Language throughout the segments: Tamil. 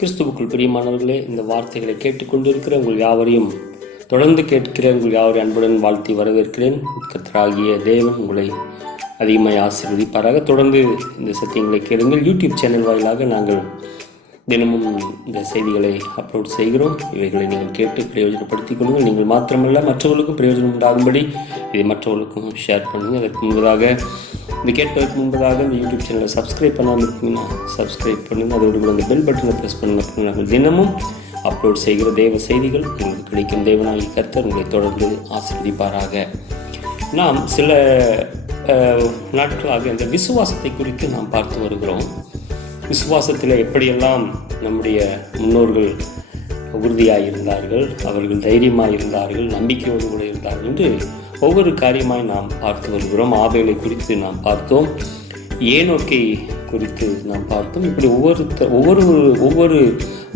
கிறிஸ்துவுக்குள் பிரியமானவர்களே, இந்த வார்த்தைகளை கேட்டுக்கொண்டிருக்கிற உங்கள் யாவரையும் தொடர்ந்து கேட்கிற உங்கள் யாவரையும் அன்புடன் வாழ்த்தி வரவேற்கிறேன். கர்த்தராகிய தேவன் உங்களை அதிகமாக ஆசீர்வதிப்பாராக. தொடர்ந்து இந்த சத்தியங்களை கேளுங்கள். யூடியூப் சேனல் வாயிலாக நாங்கள் தினமும் இந்த செய்திகளை அப்லோட் செய்கிறோம். இவைகளை நீங்கள் கேட்டு பிரயோஜனப்படுத்திக் கொள்ளுங்கள். நீங்கள் மாத்திரமல்ல, மற்றவர்களுக்கும் பிரயோஜனம் உண்டாகும்படி இதை மற்றவர்களுக்கும் ஷேர் பண்ணுங்கள். அதற்கு முன்பதாக இந்த கேட்பதற்கு முன்பதாக இந்த யூடியூப் சேனலை சப்ஸ்கிரைப் பண்ணாமல் இருக்கீங்கன்னா சப்ஸ்கிரைப் பண்ணுங்கள். அதோடு கூட அந்த பெல் பட்டனை ப்ரெஸ் பண்ணுங்கள். நாங்கள் தினமும் அப்லோட் செய்கிற தேவ செய்திகள் உங்களுக்கு கிடைக்கும். தேவனாகிய கர்த்தர் உங்களை தொடர்ந்து ஆசீர்வதிப்பாராக. நாம் சில நாட்களாக இந்த விசுவாசத்தை குறித்து நாம் பார்த்து வருகிறோம். விசுவாசத்தில் எப்படியெல்லாம் நம்முடைய முன்னோர்கள் உறுதியாக இருந்தார்கள், அவர்கள் தைரியமாக இருந்தார்கள், நம்பிக்கையோடு கூட இருந்தார்கள் என்று ஒவ்வொரு காரியமாய் நாம் பார்த்து வருகிறோம். ஆபேலை குறித்து நாம் பார்த்தோம், ஏனோக்கை குறித்து நாம் பார்த்தோம். இப்படி ஒவ்வொரு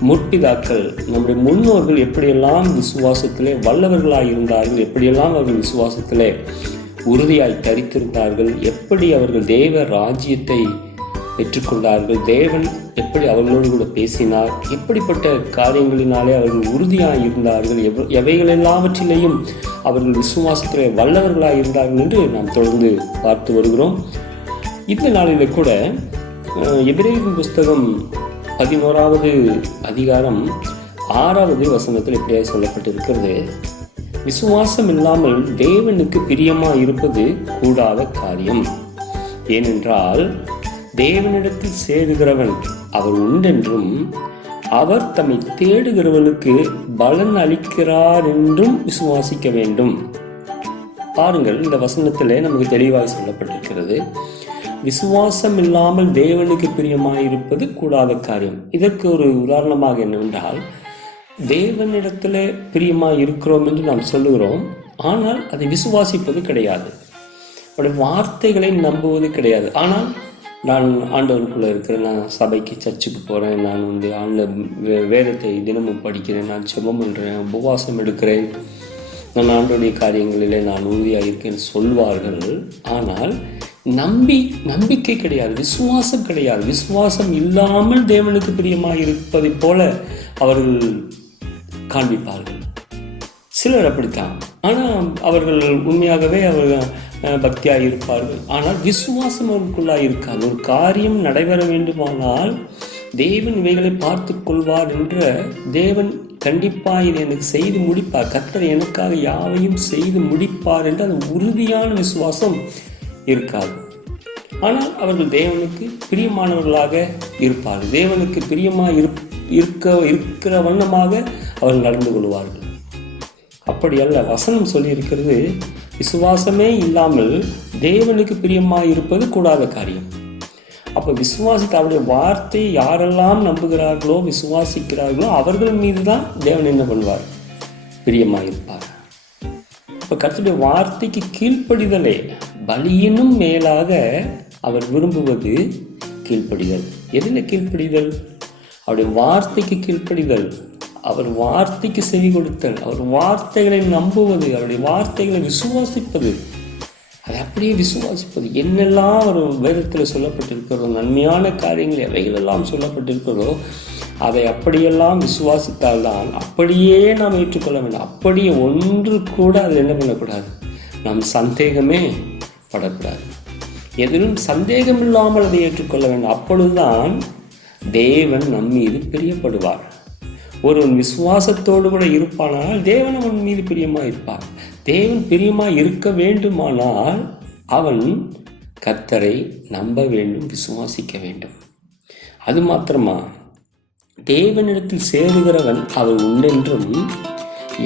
முற்பிதாக்கள், நம்முடைய முன்னோர்கள் எப்படியெல்லாம் விசுவாசத்திலே வல்லவர்களாக இருந்தார்கள், எப்படியெல்லாம் அவர்கள் விசுவாசத்திலே உறுதியாய் தரித்திருந்தார்கள், எப்படி அவர்கள் தேவ ராஜ்யத்தை பெற்றுக்கொண்டார்கள், தேவன் எப்படி அவர்களோடு கூட பேசினார், எப்படிப்பட்ட காரியங்களினாலே அவர்கள் உறுதியாக இருந்தார்கள், எவைகள் எல்லாவற்றிலேயும் அவர்கள் விசுவாசத்தில் வல்லவர்களாக இருந்தார்கள் என்று நாம் தொடர்ந்து பார்த்து வருகிறோம். இந்த நாளில் கூட எபிரேயரின் புஸ்தகம் 11வது அதிகாரம் 6வது வசனத்தில் இப்படியாக சொல்லப்பட்டிருக்கிறது: விசுவாசம் இல்லாமல் தேவனுக்கு பிரியமாக இருப்பது கூடாத காரியம். ஏனென்றால் தேவனிடத்தில் சேருகிறவன் அவர் உண்டென்றும் அவர் தம்மை தேடுகிறவனுக்கு பலன் அளிக்கிறார் என்றும் விசுவாசிக்க வேண்டும். பாருங்கள், இந்த வசனத்திலே நமக்கு தெளிவாக சொல்லப்பட்டிருக்கிறது, விசுவாசம் இல்லாமல் தேவனுக்கு பிரியமாயிருப்பது கூடாத காரியம். இதற்கு ஒரு உதாரணமாக என்னவென்றால், தேவனிடத்தில் பிரியமாக இருக்கிறோம் என்று நாம் சொல்லுகிறோம், ஆனால் அதை விசுவாசிப்பது கிடையாது, அவருடைய வார்த்தைகளை நம்புவது கிடையாது. ஆனால் நான் ஆண்டவருக்குள்ளே இருக்கிறேன், நான் சபைக்கு சர்ச்சுக்கு போகிறேன், நான் வேதத்தை தினமும் படிக்கிறேன், நான் ஜெபம் பண்ணுறேன், உபவாசம் எடுக்கிறேன், நான் ஆண்டவருடைய காரியங்களிலே நான் உறுதியாக இருக்கேன்னு சொல்வார்கள். ஆனால் நம்பிக்கை கிடையாது, விசுவாசம் கிடையாது. விசுவாசம் இல்லாமல் தேவனுக்கு பிரியமாக இருப்பதை போல அவர்கள் காண்பிப்பார்கள். சிலர் அப்படித்தான், ஆனால் அவர்கள் உண்மையாகவே அவர்கள் பக்தியாக இருப்பார்கள். ஆனால் விசுவாசம் அவர்களுக்குள்ளாக இருக்காது. ஒரு காரியம் நடைபெற வேண்டுமானால் தேவன் இவைகளை பார்த்து கொள்வார் என்ற, தேவன் கண்டிப்பாக இதை எனக்கு செய்து முடிப்பார், கர்த்தர் எனக்காக யாவையும் செய்து முடிப்பார் என்ற அந்த உறுதியான விசுவாசம் இருக்காது. ஆனால் அவர்கள் தேவனுக்கு பிரியமானவர்களாக இருப்பார்கள். தேவனுக்கு பிரியமாக இருக்கிற வண்ணமாக அவர்கள் நடந்து கொள்வார்கள். அப்படி அல்ல. வசனம் சொல்லியிருக்கிறது, விசுவாசமே இல்லாமல் தேவனுக்கு பிரியமாக இருப்பது கூடாத காரியம். அப்போ விசுவாசித்து அவருடைய வார்த்தையை யாரெல்லாம் நம்புகிறார்களோ, விசுவாசிக்கிறார்களோ, அவர்கள் மீது தான் தேவன் என்ன பண்ணுவார்? பிரியமாக இருப்பார். இப்போ கர்த்தருடைய வார்த்தைக்கு கீழ்ப்படிதலே பலியினும் மேலாக அவர் விரும்புவது கீழ்ப்படிதல். எதில் கீழ்ப்படிதல்? அவருடைய வார்த்தைக்கு கீழ்ப்படிதல், அவர் வார்த்தைக்கு செவி கொடுத்தல், அவர் வார்த்தைகளை நம்புவது, அவருடைய வார்த்தைகளை விசுவாசிப்பது, அதை அப்படியே விசுவாசிப்பது. என்னெல்லாம் ஒரு வேதத்தில் சொல்லப்பட்டிருக்கிறதோ, நன்மையான காரியங்கள் எவைகளெல்லாம் சொல்லப்பட்டிருக்கிறதோ, அதை அப்படியெல்லாம் விசுவாசித்தால்தான் அப்படியே நாம் ஏற்றுக்கொள்ள வேண்டும். அப்படியே ஒன்று கூட அது என்ன பண்ணக்கூடாது, நாம் சந்தேகமே படக்கூடாது. எதிலும் சந்தேகம் இல்லாமல் அதை ஏற்றுக்கொள்ள வேண்டும். அப்பொழுதுதான் தேவன் நம் மீது பிரியப்படுவார். ஒருவன் விசுவாசத்தோடு கூட இருப்பானால் தேவன் அவன் மீது பிரியமாக இருப்பார். தேவன் பிரியமாக இருக்க வேண்டுமானால் அவன் கர்த்தரை நம்ப வேண்டும், விசுவாசிக்க வேண்டும். அது மாத்திரமா, தேவனிடத்தில் சேருகிறவன் அவர் உண்டென்றும்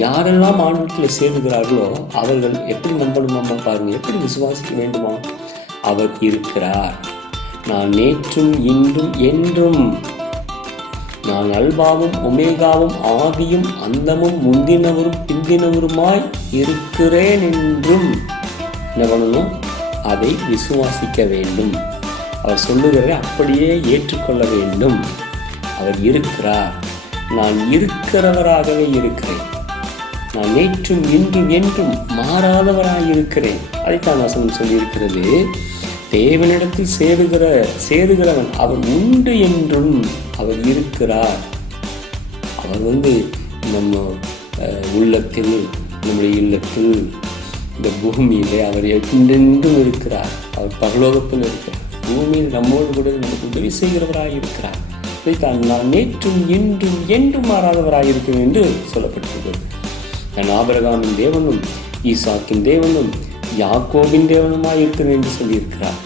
யாரெல்லாம் ஆண்டவரிடத்தில் சேருகிறார்களோ அவர்கள் எப்படி நம்பணுமாமா? பாருங்கள், எப்படி விசுவாசிக்க வேண்டுமா? அவர் இருக்கிறார், நான் நேற்றும் இன்றும் என்றும், நான் அல்பாவும் ஒமேகாவும் ஆதியும் அந்தமும் முந்தினவரும் பிந்தினவருமாய் இருக்கிறேன் என்றும் என்ன பண்ணணும்? அதை விசுவாசிக்க வேண்டும். அவர் சொல்லுகிறதை அப்படியே ஏற்றுக்கொள்ள வேண்டும். அவர் இருக்கிறார், நான் இருக்கிறவராகவே இருக்கிறேன், நான் நேற்றும் இன்றும் என்றும் மாறாதவராக இருக்கிறேன். அதைத்தான் வசனம் சொல்லியிருக்கிறது. தேவனிடத்தில் சேருகிறவன் அவர் உண்டு என்றும் அவர் இருக்கிறார் அவர் நம்ம உள்ளத்தில், நம்முடைய இல்லத்தில், இந்த பூமியிலே அவர் என்றென்றும் இருக்கிறார். அவர் பரலோகத்தில் இருக்கிறார். பூமியில் நம்மோடு கூட நமக்கு உதவி செய்கிறவராக இருக்கிறார். இதைத்தான் நான் நேற்றும் இன்றும் என்றும் மாறாதவராக இருக்கிறேன் என்று சொல்லப்பட்டிருக்கிறது. நான் ஆபிரகாமின் தேவனும் ஈசாக்கின் தேவனும் யாக்கோபின் தேவனுமாய் இருக்கிறேன் என்று சொல்லியிருக்கிறார்.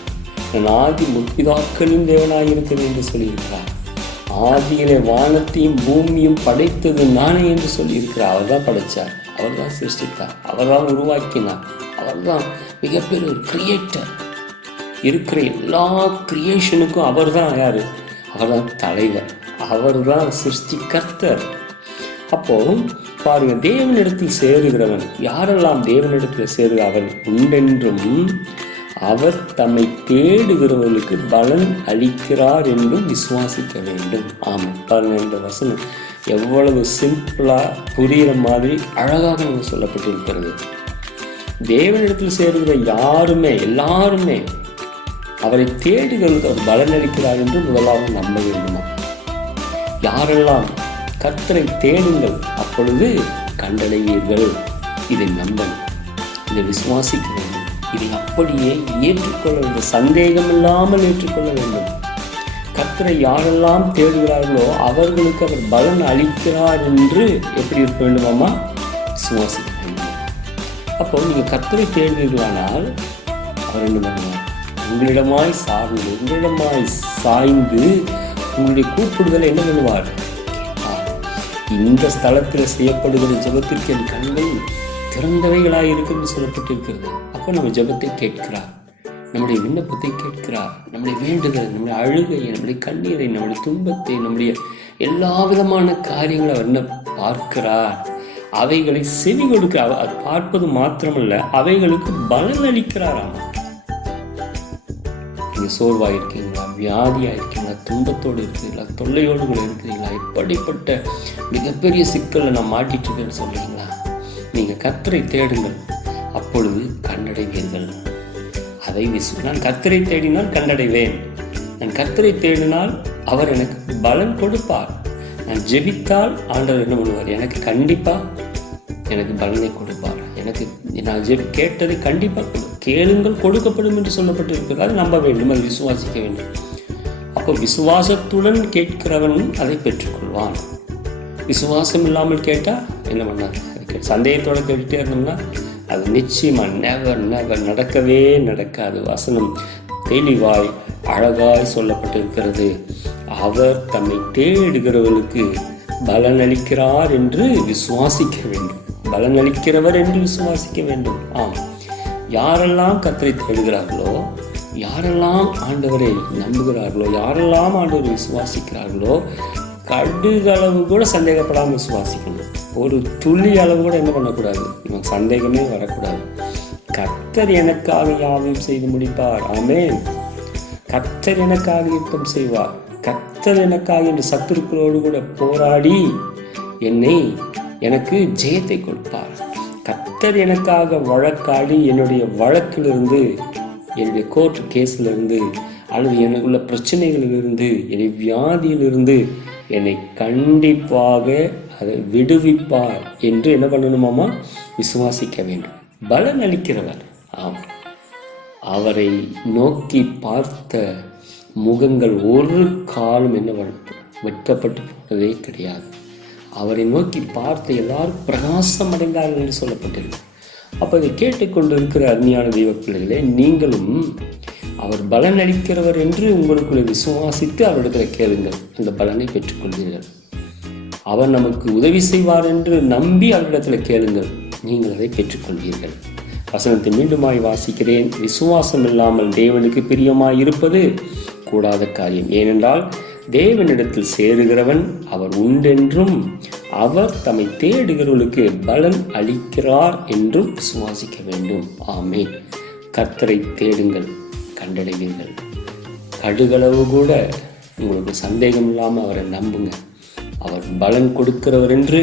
நான் ஆதி முற்பிதாக்களின் தேவனாய் இருக்கிறேன் என்று சொல்லியிருக்கிறார். ஆதியிலே வானத்தையும் பூமியும் படைத்தது நானே என்று சொல்லியிருக்கிறார். அவர் தான் படைத்தார், அவர் தான் சிருஷ்டித்தார், அவர் தான் உருவாக்கினார், அவர் தான் மிகப்பெரிய ஒரு கிரியேட்டர். இருக்கிற எல்லா கிரியேஷனுக்கும் அவர் தான் யார்? அவர் தான் தலைவர், அவர் தான் சிருஷ்டிகர்த்தர். அப்போ பாருங்க, தேவனிடத்தில் சேருகிறவன், யாரெல்லாம் தேவனிடத்தில் சேருகிறவன் உண்டென்றும் அவர் தம்மை தேடுகிறவர்களுக்கு பலன் அளிக்கிறார் என்றும் விசுவாசிக்க வேண்டும். ஆமாம், பாருங்க, இந்த வசனம் எவ்வளவு சிம்பிளா புரிகிற மாதிரி அழகாக நமக்கு சொல்லப்பட்டிருக்கிறது. தேவனிடத்தில் சேருகிற யாருமே, எல்லாருமே அவரை தேடுகிறவர்களுக்கு அவர் பலன் அளிக்கிறார் என்று முதலாவது நம்ப வேண்டுமா? யாரெல்லாம் கர்த்தரை தேடுங்கள் அப்பொழுது கண்டடைவீர்கள். இதை நம்பணும், இதை விசுவாசிக்க வேண்டும், இதை அப்படியே ஏற்றுக்கொள்ள வேண்டும், சந்தேகம் இல்லாமல் ஏற்றுக்கொள்ள வேண்டும். கர்த்தரை யாரெல்லாம் தேடுகிறார்களோ அவர்களுக்கு அவர் பலன் அளிக்கிறார் என்று எப்படி இருக்க வேண்டுமாமா? விசுவாசிக்க வேண்டும். அப்போ நீங்கள் கர்த்தரை தேடுவீர்களானால் அவர் என்ன பண்ணுவார்? உங்களிடமாய் சார்ந்து, உங்களிடமாய் சாய்ந்து உங்களுடைய கூப்பிடுதலை என்ன பண்ணுவார்? இந்த ஸ்தலத்தில் செய்யப்படுகிற ஜெபத்திற்கு என் கண்கள் திறந்தவைகளாக இருக்குன்னு சொல்லப்பட்டிருக்கிறது. அப்போ நம்ம ஜெபத்தை கேட்கிறார், நம்முடைய விண்ணப்பத்தை கேட்கிறார், நம்முடைய வேண்டுதல், நம்முடைய அழுகை, நம்முடைய கண்ணீரை, நம்முடைய துன்பத்தை, நம்முடைய எல்லா விதமான காரியங்களை அவர் என்ன பார்க்கிறார். அவைகளை செவி கொடுக்கிறார். அது பார்ப்பது மாத்திரமல்ல, அவைகளுக்கு பலன் அளிக்கிறாராம். நீங்கள் சோர்வாக இருக்கீங்களா, வியாதியாக இருக்கீங்களா, துன்பத்தோடு இருக்கிறீங்களா, தொல்லையோடு கூட இருக்கிறீங்களா, இப்படிப்பட்ட மிகப்பெரிய சிக்கலை நான் மாட்டிட்டு இருக்கேன்னு சொல்றீங்களா? நீங்கள் கர்த்தரை தேடுங்கள், அப்பொழுது கண்டடைவீர்கள். அதை நான் கர்த்தரை தேடினால் கண்டடைவேன். நான் கர்த்தரை தேடினால் அவர் எனக்கு பலன் கொடுப்பார். நான் ஜெபித்தால் ஆண்டவர் என்ன பண்ணுவார்? எனக்கு கண்டிப்பாக எனக்கு பலனை கொடுப்பார். எனக்கு நான் கேட்டதை கண்டிப்பாக கேளுங்கள் கொடுக்கப்படும் என்று சொல்லப்பட்டிருக்கிறது. அதை நம்ப வேண்டும், அதை விசுவாசிக்க வேண்டும். அப்போ விசுவாசத்துடன் கேட்கிறவன் அதை பெற்றுக்கொள்வான். விசுவாசம் இல்லாமல் கேட்டால் என்ன பண்ணாது? அதுக்கு சந்தேகத்தோடு கேட்டுகிட்டே இருந்தோம்னா அது நிச்சயமாக நெவர் நடக்கவே நடக்காது. வசனம் தெளிவாய் அழகாய் சொல்லப்பட்டிருக்கிறது. அவர் தம்மை தேடுகிறவர்களுக்கு பலன் அளிக்கிறார் என்று விசுவாசிக்க வேண்டும். பலன் அளிக்கிறவர் என்று விசுவாசிக்க வேண்டும். ஆம், யாரெல்லாம் கர்த்தரை தேடுகிறார்களோ, யாரெல்லாம் ஆண்டவரை நம்புகிறார்களோ, யாரெல்லாம் ஆண்டவரை விசுவாசிக்கிறார்களோ, கடுகளவு கூட சந்தேகப்படாமல் விசுவாசிக்கணும். ஒரு துளி அளவு கூட என்ன பண்ணக்கூடாது, இவன் சந்தேகமே வரக்கூடாது. கர்த்தர் எனக்காக யாவையும் செய்து முடிப்பார். ஆமென். கர்த்தர் எனக்காக யுத்தம் செய்வார். கர்த்தர் எனக்காக இந்த சத்துருக்களோடு கூட போராடி எனக்கு ஜெயத்தை கொடுப்பார். கர்த்தர் எனக்காக வழக்காடி என்னுடைய வழக்கிலிருந்து, என்னுடைய கோர்ட் கேஸிலிருந்து, அல்லது எனக்குள்ள பிரச்சனைகளிலிருந்து, என்னுடைய வியாதியிலிருந்து என்னை கண்டிப்பாக அதை விடுவிப்பார் என்று என்ன பண்ணணுமாமா? விசுவாசிக்க வேண்டும். பலன் அளிக்கிறவர். ஆம், அவரை நோக்கி பார்த்த முகங்கள் ஒரு காலம் என்ன வெட்கப்பட்டு போனதே கிடையாது. அவரை நோக்கி பார்த்து எல்லாரும் பிரகாசம் அடைந்தார்கள் என்று சொல்லப்பட்டிருக்கு. அப்போ இதை கேட்டுக்கொண்டிருக்கிற அருமையான தெய்வ பிள்ளைகளே, நீங்களும் அவர் பலன் அளிக்கிறவர் என்று உங்களுக்குள்ளே விசுவாசித்து அவரிடத்தில் கேளுங்கள், அந்த பலனை பெற்றுக்கொள்வீர்கள். அவர் நமக்கு உதவி செய்வார் என்று நம்பி அவரிடத்தில் கேளுங்கள், நீங்கள் அதை பெற்றுக்கொள்வீர்கள். வசனத்தை மீண்டுமாய் வாசிக்கிறேன். விசுவாசம் இல்லாமல் தேவனுக்கு பிரியமாய் இருப்பது கூடாத காரியம். ஏனென்றால் தேவனிடத்தில் சேருகிறவன் அவர் உண்டென்றும் அவர் தம்மை தேடுகிறவர்களுக்கு பலன் அளிக்கிறார் என்றும் விசுவாசிக்க வேண்டும். ஆமென். கர்த்தரை தேடுங்கள், கண்டடைவீர்கள். கடுகளவு கூட உங்களுக்கு சந்தேகம் இல்லாமல் அவரை நம்புங்க. அவர் பலன் கொடுக்கிறவர் என்று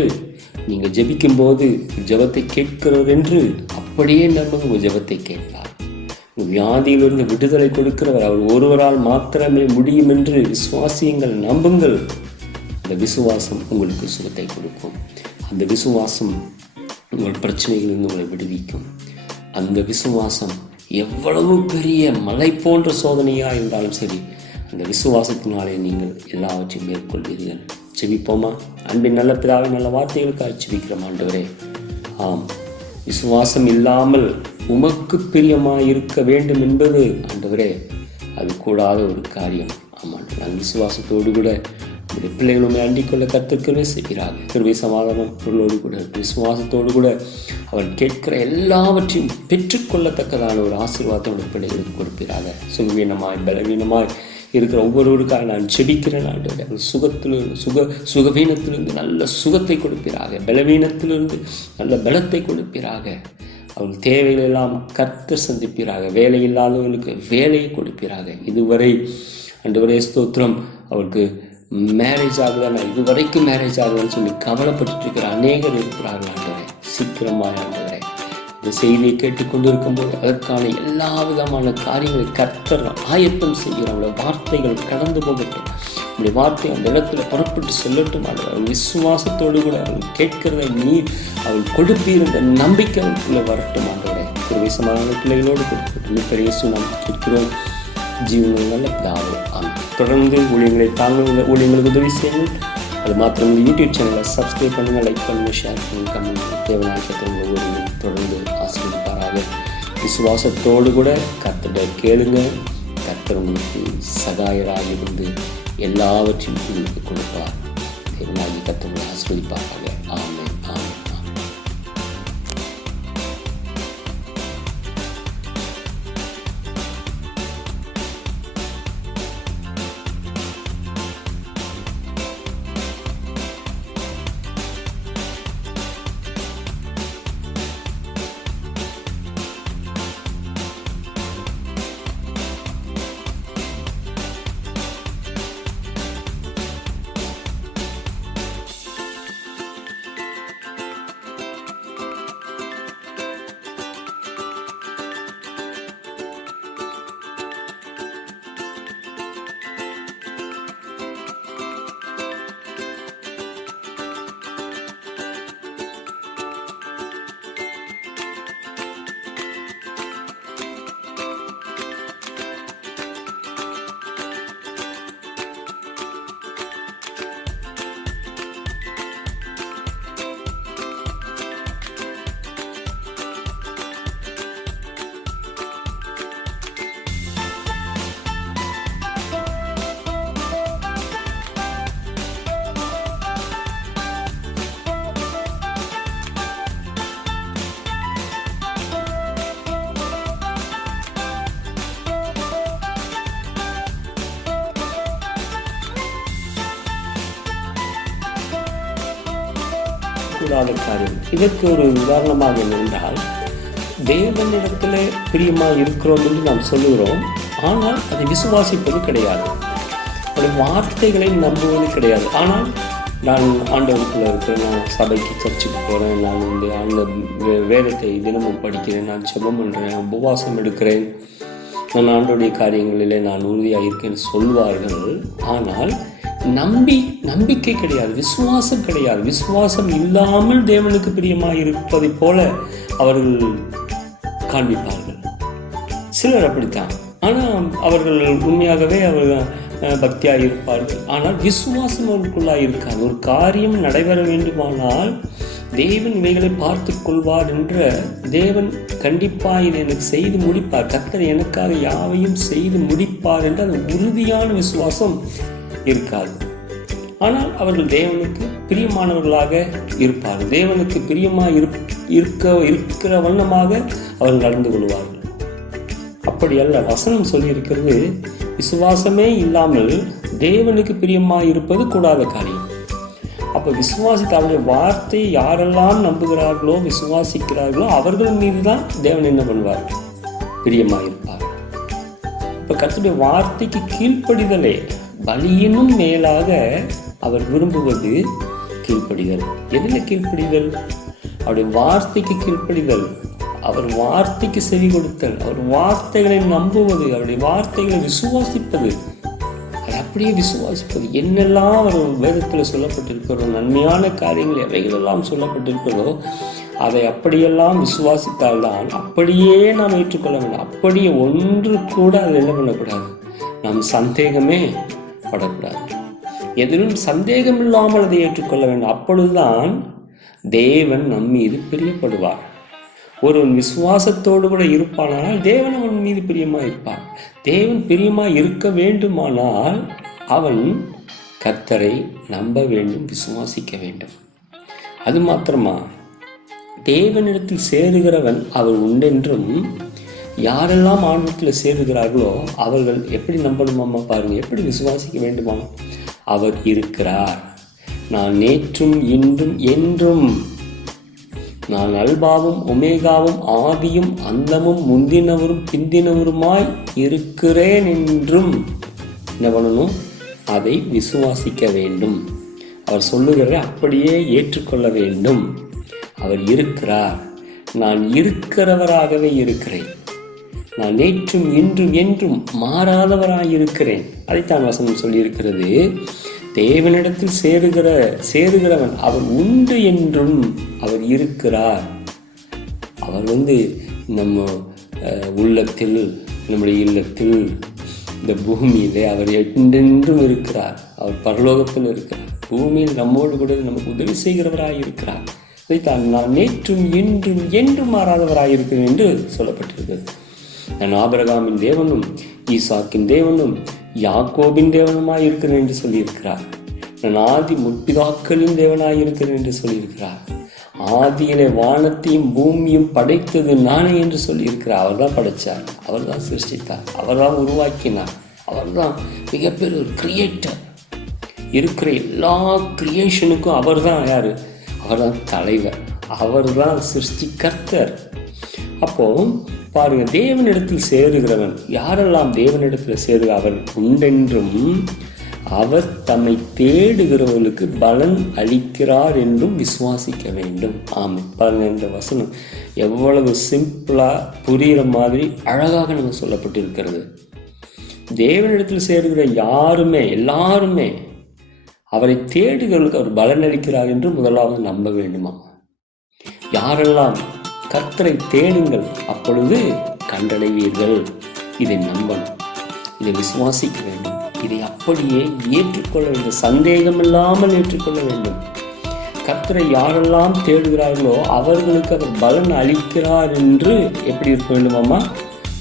நீங்கள் ஜெபிக்கும் போது, ஜெபத்தை கேட்கிறவர் என்று அப்படியே நம்புங்க. உங்கள் ஜெபத்தை கேட்பார். வியாதியிலிருந்து விடுதலை கொடுக்கிறவர் அவர் ஒருவரால் மாத்திரமே முடியும் என்று விசுவாசியுங்கள், நம்புங்கள். அந்த விசுவாசம் உங்களுக்கு சுகத்தை கொடுக்கும். அந்த விசுவாசம் உங்கள் பிரச்சனைகளிலிருந்து உங்களை விடுவிக்கும். அந்த விசுவாசம் எவ்வளவு பெரிய மலை போன்ற சோதனையாக இருந்தாலும் சரி, அந்த விசுவாசத்தினாலே நீங்கள் எல்லாவற்றையும் மேற்கொள்வீர்கள். ஜெபிப்போமா? அன்பின் நல்ல பிதாவை, நல்ல வார்த்தைகளுக்காக ஜெபிக்கிறோம் ஆண்டவரே. ஆம், விசுவாசம் இல்லாமல் உமக்கு பிரியமாக இருக்க வேண்டும் என்பது ஆண்டவரே அது கூடாத ஒரு காரியம். ஆமாம், நான் விசுவாசத்தோடு கூட உடைய பிள்ளைகளுமே அண்டிக்கொள்ள கற்றுக்கவே செய்கிறாங்க. கிருபை சமாதானம் பொருளோடு கூட விசுவாசத்தோடு கூட அவன் கேட்கிற எல்லாவற்றையும் பெற்றுக்கொள்ளத்தக்கதான ஒரு ஆசீர்வாதத்தை உடைய பிள்ளைகளுக்கு கொடுக்கிறாங்க. சுகவீனமாய் பலவீனமாய் இருக்கிற ஒவ்வொருவருக்காக நான் ஜெபிக்கிறேன் ஆண்டவரே. சுகவீனத்திலிருந்து நல்ல சுகத்தை கொடுப்பீராக, பலவீனத்திலிருந்து நல்ல பலத்தை கொடுப்பீராக. அவர்கள் தேவைகளெல்லாம் கர்த்தர் சந்திப்பீராக. வேலை இல்லாதவர்களுக்கு வேலையை கொடுப்பீராக. இதுவரை ஆண்டவரே ஸ்தோத்திரம், அவருக்கு மேரேஜ் ஆகலை, நான் இதுவரைக்கும் மேரேஜ் ஆகலன்னு சொல்லி கவலைப்பட்டு இருக்கிற அநேகர் இருக்கிறார்கள் ஆண்டவரே. சீக்கிரமாக ஆண்டவரே, இந்த செய்தியை கேட்டுக்கொண்டு இருக்கும்போது அதற்கான எல்லா விதமான காரியங்களை கர்த்தர் ஆயத்தம் செய்கிறாங்க. வார்த்தைகள் கடந்து போகட்டும், இப்படி வார்த்தை அந்த இடத்துல புறப்பட்டு செல்லட்டும் ஆண்டவர். விசுவாசத்தோடு கூட அவள் கேட்கிறத நீர் அவள் கொடுப்பீர் நம்பிக்கை அவளுக்குள்ளே வரட்டும் ஆண்டவரே. விசமான பிள்ளைகளோடு கொடுக்கட்டும். பெரிய நாம் கேட்கிறோம் ஜீவங்கள் நல்ல பிதாவே. தொடர்ந்து ஊழியங்களை தாங்க, ஊழியங்களுக்கு உதவி செய்யுங்கள். அது மாத்திரம் யூடியூப் சேனலை சப்ஸ்கிரைப் பண்ணுங்கள், லைக் பண்ணுங்கள், ஷேர் பண்ணுங்கள், கமெண்ட் தேவநாயகத்தை ஒவ்வொரு தொடர்ந்து ஆசீர்வதிப்பாராக. விசுவாசத்தோடு கூட கர்த்தரை கேளுங்க. கர்த்தர் உங்களுக்கு சகாயராக இருந்து எல்லாவற்றையும் உங்களுக்கு கொடுப்பார். தேவநாயகி கர்த்தரை ஆசீர்வதிப்பாராக. ஆமென், ஆமென். கூடாத காரியம். இதற்கு ஒரு உதாரணமாக என்னென்றால், தேவனிடத்தில் பிரியமாக இருக்கிறோம் என்று நாம் சொல்லுகிறோம், ஆனால் அதை விசுவாசிப்பது கிடையாது. அவருடைய வார்த்தைகளை நம்புவது கிடையாது. ஆனால் நான் ஆண்டவருக்குள்ளே இருக்கிறேன், நான் சபைக்கு சர்ச்சுக்கு போகிறேன், நான் அந்த வேதத்தை தினமும் படிக்கிறேன், நான் ஜெபம் பண்ணுறேன், உபவாசம் எடுக்கிறேன், நான் ஆண்டோடைய காரியங்களிலே நான் உறுதியாக இருக்கேன்னு சொல்வார்கள். ஆனால் நம்பிக்கை கிடையாது, விசுவாசம் கிடையாது. விசுவாசம் இல்லாமல் தேவனுக்கு பிரியமாக இருப்பதை போல அவர்கள் காண்பிப்பார்கள். சிலர் அப்படித்தான். ஆனால் அவர்கள் உண்மையாகவே அவர்கள் பக்தியாக இருப்பார்கள். ஆனால் விசுவாசம் அவர்களுக்குள்ளாக இருக்காது. ஒரு காரியம் நடைபெற வேண்டுமானால் தேவன் இவைகளை பார்த்து கொள்வார் என்ற தேவன் கண்டிப்பாக இதை எனக்கு செய்து முடிப்பார், கர்த்தர் எனக்காக யாவையும் செய்து முடிப்பார் என்ற அந்த உறுதியான விசுவாசம் இருக்காது. ஆனால் அவர்கள் தேவனுக்கு பிரியமானவர்களாக இருப்பார்கள். தேவனுக்கு பிரியமாக இருக்கிற வண்ணமாக அவர்கள் நடந்து கொள்வார்கள். அப்படி அல்ல. வசனம் சொல்லியிருக்கிறது, விசுவாசமே இல்லாமல் தேவனுக்கு பிரியமாக இருப்பது கூடாத காரியம். அப்போ விசுவாசித்த அவருடைய வார்த்தையை யாரெல்லாம் நம்புகிறார்களோ விசுவாசிக்கிறார்களோ அவர்கள் மீது தான் தேவன் என்ன பண்ணுவார்? பிரியமாக இருப்பார். இப்போ கர்த்தருடைய வார்த்தைக்கு கீழ்ப்படிதலே பலியினும் மேலாக அவர் விரும்புவது கீழ்ப்படிதல். எதில் கீழ்ப்படிதல்? அவருடைய வார்த்தைக்கு கீழ்ப்படிதல், அவர் வார்த்தைக்கு செவி கொடுத்தல், அவர் வார்த்தைகளை நம்புவது, அவருடைய வார்த்தைகளை விசுவாசிப்பது. அது அப்படியே விசுவாசிப்பது. என்னெல்லாம் ஒரு வேதத்தில் சொல்லப்பட்டிருக்கிறதோ, நன்மையான காரியங்கள் எவைகளெல்லாம் சொல்லப்பட்டிருக்கிறதோ அதை அப்படியெல்லாம் விசுவாசித்தால்தான் அப்படியே நாம் ஏற்றுக்கொள்ள வேண்டும். அப்படியே ஒன்று கூட அதை என்ன பண்ணக்கூடாது, நாம் சந்தேகமே படக்கூடாது. எதிலும் சந்தேகம் இல்லாமல் அதை ஏற்றுக்கொள்ள வேண்டும். அப்பொழுதுதான் தேவன் நம் மீது பிரியப்படுவார். ஒருவன் விசுவாசத்தோடு கூட இருப்பானால் தேவன் அவன் மீது பிரியமாக இருப்பார். தேவன் பிரியமாக இருக்க வேண்டுமானால் அவன் கர்த்தரை நம்ப வேண்டும், விசுவாசிக்க வேண்டும். அது மாத்திரமா, தேவனிடத்தில் சேருகிறவன் அவர் உண்டென்றும், யாரெல்லாம் ஆண்டவத்தில் சேருகிறார்களோ அவர்கள் எப்படி நம்பணுமாமா பாருங்கள், எப்படி விசுவாசிக்க வேண்டுமா? அவர் இருக்கிறார், நான் நேற்றும் இன்றும் என்றும், நான் அல்பாவும் ஒமேகாவும் ஆதியும் அந்தமும் முந்தினவரும் பிந்தினவருமாய் இருக்கிறேன் என்றும் என்ன பண்ணணும், அதை விசுவாசிக்க வேண்டும். அவர் சொல்லுகிறதை அப்படியே ஏற்றுக்கொள்ள வேண்டும். அவர் இருக்கிறார், நான் இருக்கிறவராகவே இருக்கிறேன், நான் நேற்றும் இன்றும் என்றும் மாறாதவராயிருக்கிறேன். அதைத்தான் வசனம் சொல்லியிருக்கிறது. தேவனிடத்தில் சேருகிறவன் அவர் உண்டு என்றும், அவர் இருக்கிறார். அவர் நம்ம உள்ளத்தில், நம்முடைய இல்லத்தில், இந்த பூமியிலே அவர் என்றென்றும் இருக்கிறார். அவர் பரலோகத்தில் இருக்கிறார், பூமியில் நம்மோடு கூட நமக்கு உதவி செய்கிறவராக இருக்கிறார். இதைத்தான் நான் நேற்றும் இன்றும் என்றும் மாறாதவராயிருக்கிறேன் என்று சொல்லப்பட்டிருக்கிறது. நான் ஆபிரகாமின் தேவனும் ஈசாக்கின் தேவனும் யாக்கோபின் தேவனுமாய் இருக்கிறேன் என்று சொல்லியிருக்கிறார். நான் ஆதி முற்பிதாக்களின் தேவனாய் இருக்கிறேன் என்று சொல்லியிருக்கிறார். ஆதியிலே வானத்தையும் பூமியும் படைத்தது நானே என்று சொல்லியிருக்கிறார். அவர் தான் படைத்தார், அவர் தான் சிருஷ்டித்தார், அவர் தான் உருவாக்கினார், அவர் தான் மிகப்பெரிய ஒரு கிரியேட்டர். இருக்கிற எல்லா கிரியேஷனுக்கும் அவர் தான் யார்? அவர் தான் தலைவர், அவர் தான் சிருஷ்டிகர்த்தர். அப்போ பாருங்க, தேவனிடத்தில் சேருகிறவன், யாரெல்லாம் தேவனிடத்தில் சேருக அவர் உண்டென்றும், அவர் தம்மை தேடுகிறவர்களுக்கு பலன் அளிக்கிறார் என்றும் விசுவாசிக்க வேண்டும். ஆமாம், பாருங்க, இந்த வசனம் எவ்வளவு சிம்பிளா புரிகிற மாதிரி அழகாக நமக்கு சொல்லப்பட்டிருக்கிறது. தேவனிடத்தில் சேருகிற யாருமே, எல்லாருமே அவரை தேடுகிறவர்களுக்கு அவர் பலன் அளிக்கிறார் என்று முதலாவது நம்ப வேண்டுமா? யாரெல்லாம் கர்த்தரை தேடுங்கள் அப்பொழுது கண்டடைவீர்கள், இதை நம்பணும், இதை விசுவாசிக்க வேண்டும், இதை அப்படியே ஏற்றுக்கொள்ள வேண்டும், சந்தேகம் இல்லாமல் ஏற்றுக்கொள்ள வேண்டும். கர்த்தரை யாரெல்லாம் தேடுகிறார்களோ அவர்களுக்கு அவர் பலன் அளிக்கிறார் என்று எப்படி இருக்க வேண்டுமாமா?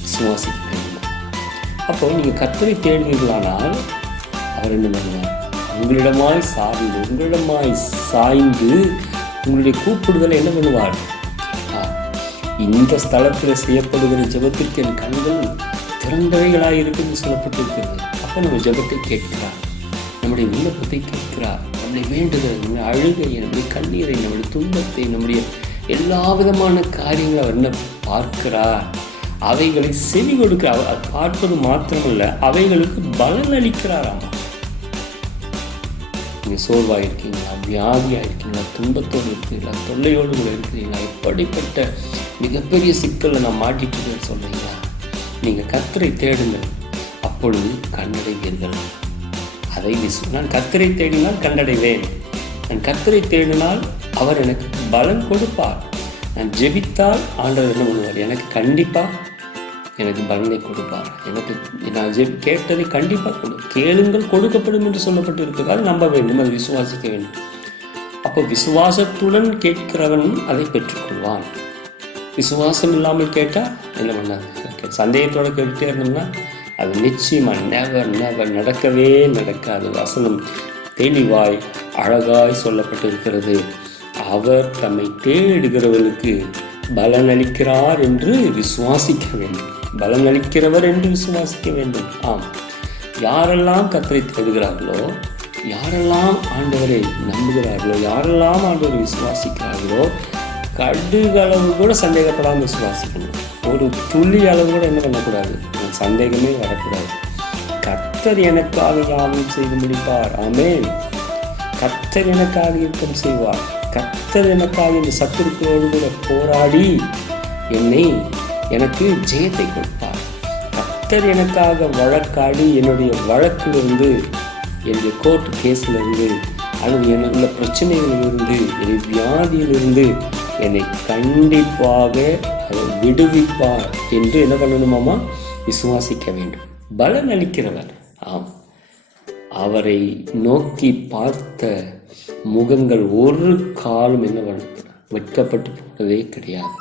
விசுவாசிக்க வேண்டும். அப்போ நீங்கள் கர்த்தரை தேடுவீர்களானால் அவர் என்ன பண்ணுவார்? உங்களிடமாய் சாய்ந்து உங்களுடைய கூப்பிடுதலை என்ன பண்ணுவார்? இந்த ஸ்தலத்தில் செய்யப்படுகிற ஜெபத்திற்கு என் கண்கள் திறந்தவைகளாக இருக்குன்னு சொல்லப்பட்டிருக்கிறது. அப்போ நம்ம ஜெபத்தை கேட்கிறார், நம்முடைய விண்ணப்பத்தை கேட்கிறார், நம்முடைய வேண்டுதல், நம்முடைய அழுகை, நம்முடைய கண்ணீரை, நம்முடைய துன்பத்தை, நம்முடைய எல்லா விதமான காரியங்களை அவர் என்ன பார்க்கிறார், அவைகளை செவி கொடுக்கிறார். அவர் பார்ப்பது மாத்திரமல்ல, அவைகளுக்கு பலன் அளிக்கிறாராம். நீங்கள் சோர்வாக இருக்கீங்களா, வியாதியாக இருக்கீங்களா, துன்பத்தோடு இருக்கிறீங்களா, தொல்லையோடு கூட இருக்கிறீங்களா, எப்படிப்பட்ட மிகப்பெரிய சிக்கலில் நான் மாட்டிட்டு சொல்கிறீங்களா? நீங்கள் கர்த்தரை தேடுங்கள், அப்பொழுது கண்டடைவீர்கள். அதை நான் கர்த்தரை தேடினால் கண்டடைவேன், நான் கர்த்தரை தேடினால் அவர் எனக்கு பலன் கொடுப்பார், நான் ஜெபித்தால் ஆண்டவர் என்ன பண்ணுவார்? எனக்கு கண்டிப்பாக எனக்கு பலனை கொடுப்பார். எனக்கு நான் கேட்டதை கண்டிப்பாக கேளுங்கள் கொடுக்கப்படும் என்று சொல்லப்பட்டு இருக்கிறதால் நம்ப வேண்டும், அதை விசுவாசிக்க வேண்டும். அப்போ விசுவாசத்துடன் கேட்கிறவன் அதை பெற்றுக்கொள்வான். விசுவாசம் இல்லாமல் கேட்டால் என்ன பண்ணாது? சந்தேகத்தோடு கேட்டுட்டே இருந்தோம்னா அது நிச்சயமாக நெவர் நடக்கவே நடக்காது. வசனம் தெளிவாய் அழகாய் சொல்லப்பட்டிருக்கிறது. அவர் தம்மை தேடுகிறவர்களுக்கு பலன் அளிக்கிறார் என்று விசுவாசிக்க வேண்டும், பலன் அளிக்கிறவர் என்று விசுவாசிக்க வேண்டும். ஆம், யாரெல்லாம் கர்த்தரை தேடுகிறார்களோ, யாரெல்லாம் ஆண்டவரை நம்புகிறார்களோ, யாரெல்லாம் ஆண்டவரை விசுவாசிக்கிறார்களோ, கடுகளவு கூட சந்தேகப்படாமல் விசுவாசிக்கணும். ஒரு துளி அளவு கூட என்ன பண்ணக்கூடாது, சந்தேகமே வரக்கூடாது. கர்த்தர் எனக்காக யாவும் செய்து முடிப்பார். ஆமென். கர்த்தர் எனக்காக யுத்தம் செய்வார். கர்த்தர் எனக்காக இந்த சத்துருக்களோடு கூட போராடி எனக்கு ஜெயத்தை கொடுப்பார். கர்த்தர் எனக்காக வழக்காடி என்னுடைய வழக்கிலிருந்து என்னுடைய கோர்ட் கேஸில் இருந்து அல்லது என்னுள்ள பிரச்சனைகளிலிருந்து என்னுடைய வியாதியிலிருந்து என்னை கண்டிப்பாக அதை விடுவிப்பார் என்று என்ன பண்ணணுமாமா? விசுவாசிக்க வேண்டும். பலன் அளிக்கிறவர். ஆம், அவரை நோக்கி பார்த்த முகங்கள் ஒரு காலம் என்ன பண்ண வெட்கப்பட்டு போனதே கிடையாது.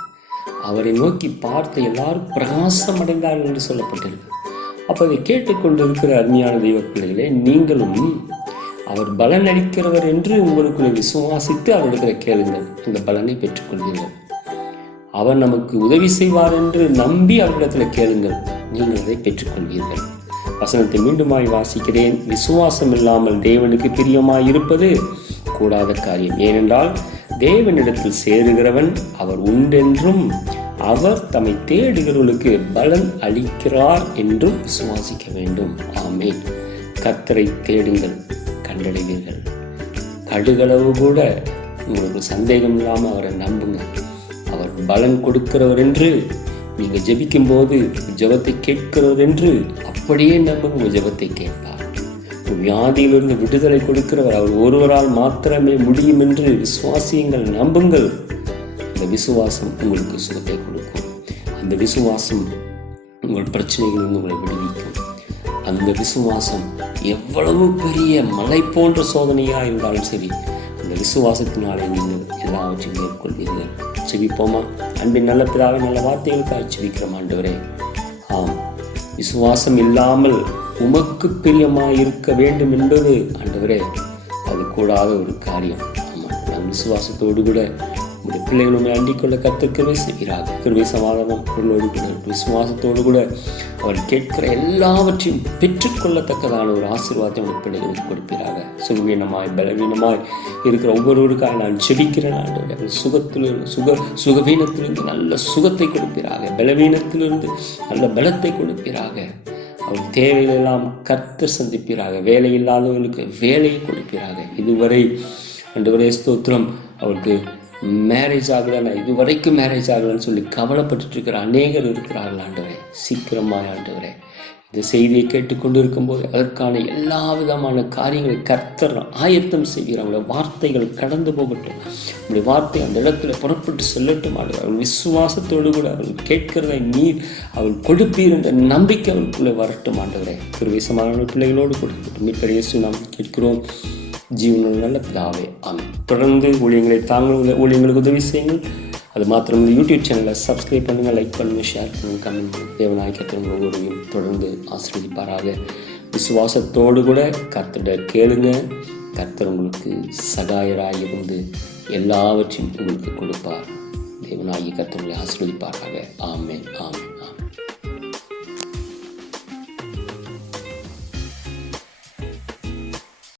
அவரை நோக்கி பார்த்த எல்லாரும் பிரகாசம் அடைந்தார்கள் என்று சொல்லப்பட்டிருக்கு. அப்போ அதை கேட்டுக்கொண்டிருக்கிற அருமையான தெய்வ பிள்ளைகளே, நீங்களும் அவர் பலன் அளிக்கிறவர் என்று உங்களுக்குள்ளே விசுவாசித்து அவரிடத்தில் கேளுங்கள், இந்த பலனை பெற்றுக்கொள்வீர்கள். அவர் நமக்கு உதவி செய்வார் என்று நம்பி அவரிடத்தில் கேளுங்கள், நீங்கள் அதை பெற்றுக்கொள்வீர்கள். வசனத்தை மீண்டுமாய் வாசிக்கிறேன். விசுவாசம் இல்லாமல் தேவனுக்கு பிரியமாய் இருப்பது கூடாத காரியம். ஏனென்றால் தேவனிடத்தில் சேருகிறவன் அவர் உண்டென்றும் அவர் தம்மை தேடுகிறவர்களுக்கு பலன் அளிக்கிறார் என்றும் விசுவாசிக்க வேண்டும். ஆமென். கர்த்தரை தேடுங்கள், கண்டடைவீர்கள். கடுகளவு கூட உங்களுக்கு சந்தேகம் இல்லாமல் அவரை நம்புங்க. அவர் பலன் கொடுக்கிறவர் என்று நீங்கள் ஜெபிக்கும் போது ஜெபத்தை கேட்கிறவர் என்று அப்படியே நம்புங்க. உங்கள் ஜெபத்தை கேட்பார். வியாதியிலிருந்து விடுதலை கொடுக்கிறவர் அவர் ஒருவரால் மாத்திரமே முடியும் என்று விசுவாசியுங்கள், நம்புங்கள். அந்த விசுவாசம் உங்களுக்கு சுகத்தை கொடுக்கும். அந்த விசுவாசம் உங்கள் பிரச்சனைகளிலிருந்து உங்களை விடுவிக்கும். அந்த விசுவாசம் எவ்வளவு பெரிய மலை போன்ற சோதனையாக இருந்தாலும் சரி, அந்த விசுவாசத்தினாலே நீங்கள் எல்லாவற்றையும் மேற்கொள்வீர்கள். செபிப்போமா? அன்பின் நல்ல பிதாவே, நல்ல வார்த்தைகளுக்காக செபிக்கிறோம் ஆண்டவரே. ஆம், விசுவாசம் இல்லாமல் உமக்கு பிரியமாக இருக்க வேண்டும் என்பது ஆண்டவரே அது கூடாத ஒரு காரியம். ஆமாம், நான் விசுவாசத்தோடு கூட உங்களுடைய பிள்ளைகள் உண்மை அண்டிக்கொள்ள கர்த்தர் கிருபை செய்கிறார். கிருபை சமாதானம் பொருளோடு கூட விசுவாசத்தோடு கூட அவர் கேட்கிற எல்லாவற்றையும் பெற்றுக்கொள்ளத்தக்கதான ஒரு ஆசீர்வாதத்தை உங்கள் பிள்ளைகளுக்கு கொடுப்பீராக. சுகவீனமாய் பலவீனமாய் இருக்கிற ஒவ்வொருவருக்காக நான் செபிக்கிறேன் ஆண்டவரே. சுகவீனத்திலிருந்து நல்ல சுகத்தை கொடுப்பீராக, பலவீனத்திலிருந்து நல்ல பலத்தை கொடுப்பீராக. அவர் தேவைகளெல்லாம் கர்த்தர் சந்திப்பீராக. வேலை இல்லாதவர்களுக்கு வேலையை கொடுப்பீராக. இதுவரை ஆண்டவரே ஸ்தோத்திரம், அவருக்கு மேரேஜ் ஆகலைன்னா இதுவரைக்கும் மேரேஜ் ஆகலைன்னு சொல்லி கவலைப்பட்டு இருக்கிற அநேகர் இருக்கிறார்கள் ஆண்டவரே. சீக்கிரமாக ஆண்டவரே இந்த செய்தியை கேட்டுக்கொண்டு இருக்கும்போது அதற்கான எல்லா விதமான காரியங்களை கர்த்தர் ஆயத்தம் செய்கிறவங்கள வார்த்தைகள் கடந்து போகட்டும். உங்களுடைய வார்த்தை அந்த இடத்துல புறப்பட்டு சொல்லட்டும் ஆண்டவர். அவள் விசுவாசத்தோடு கூட அவள் கேட்கிறதை நீர் அவள் கொடுப்பீர் என்ற நம்பிக்கை அவளுக்குள்ளே வரட்டும் ஆண்டவரே. கிருபை பிள்ளைகளோடு கொடுக்கட்டும். மீட்பர் இயேசு நாம் கேட்கிறோம், ஜீவனுள்ள நல்ல பிதாவே. ஆமென். தொடர்ந்து ஊழியங்களை தாங்கள் ஊழியங்களுக்கு உதவி செய்யுங்கள். அது மாத்திரம் இந்த யூடியூப் சேனலை சப்ஸ்கிரைப் பண்ணுங்கள், லைக் பண்ணுங்கள், ஷேர் பண்ணுங்கள், கமெண்ட் பண்ணுங்கள். தேவனாய் கர்த்தர் ஒவ்வொருவரையும் தொடர்ந்து ஆசீர்வதிப்பாராக. விசுவாசத்தோடு கூட கர்த்தரிடம் கேளுங்க. கர்த்தர் உங்களுக்கு சகாயராக இருந்து எல்லாவற்றையும் உங்களுக்கு கொடுப்பார். தேவனாய் கர்த்தர் உங்களை ஆசீர்வதிப்பாராக. ஆமென். ஆமென்.